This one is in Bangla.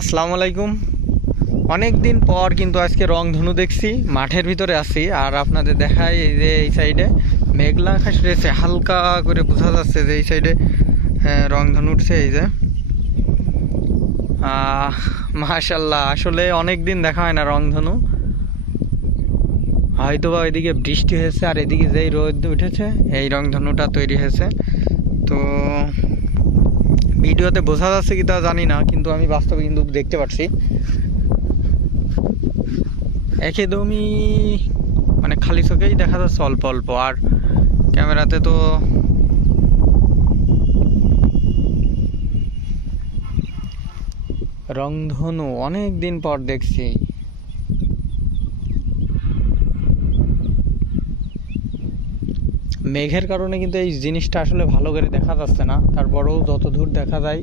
আসসালামু আলাইকুম। অনেক দিন পর কিন্তু আজকে রংধনু দেখছি, মাঠের ভিতরে আছি, আর আপনাদের দেখায় এই যে এই সাইডে মেঘলা আকাশ রয়েছে, হালকা করে বোঝা যাচ্ছে যে এই সাইডে রংধনু উঠছে এই যে। মাশাল্লাহ আসলে অনেক দিন দেখা হয় না রংধনু। হয়তো বা ওইদিকে বৃষ্টি হয়েছে, আর এদিকে যেই রোদ উঠেছে, এই রংধনুটা তৈরি হয়েছে। তো ভিডিওতে বোঝা যাচ্ছে কি তা জানি না, কিন্তু আমি বাস্তবে কিন্তু দেখতে পাচ্ছি একদমই মানে খালি চোখেই দেখা যাচ্ছে অল্প অল্প, আর ক্যামেরাতে তো রংধনু অনেক দিন পর দেখছি। মেঘের কারণে কিন্তু এই জিনিসটা আসলে ভালো করে দেখা যাচ্ছে না। তারপরেও যত দূর দেখা যায়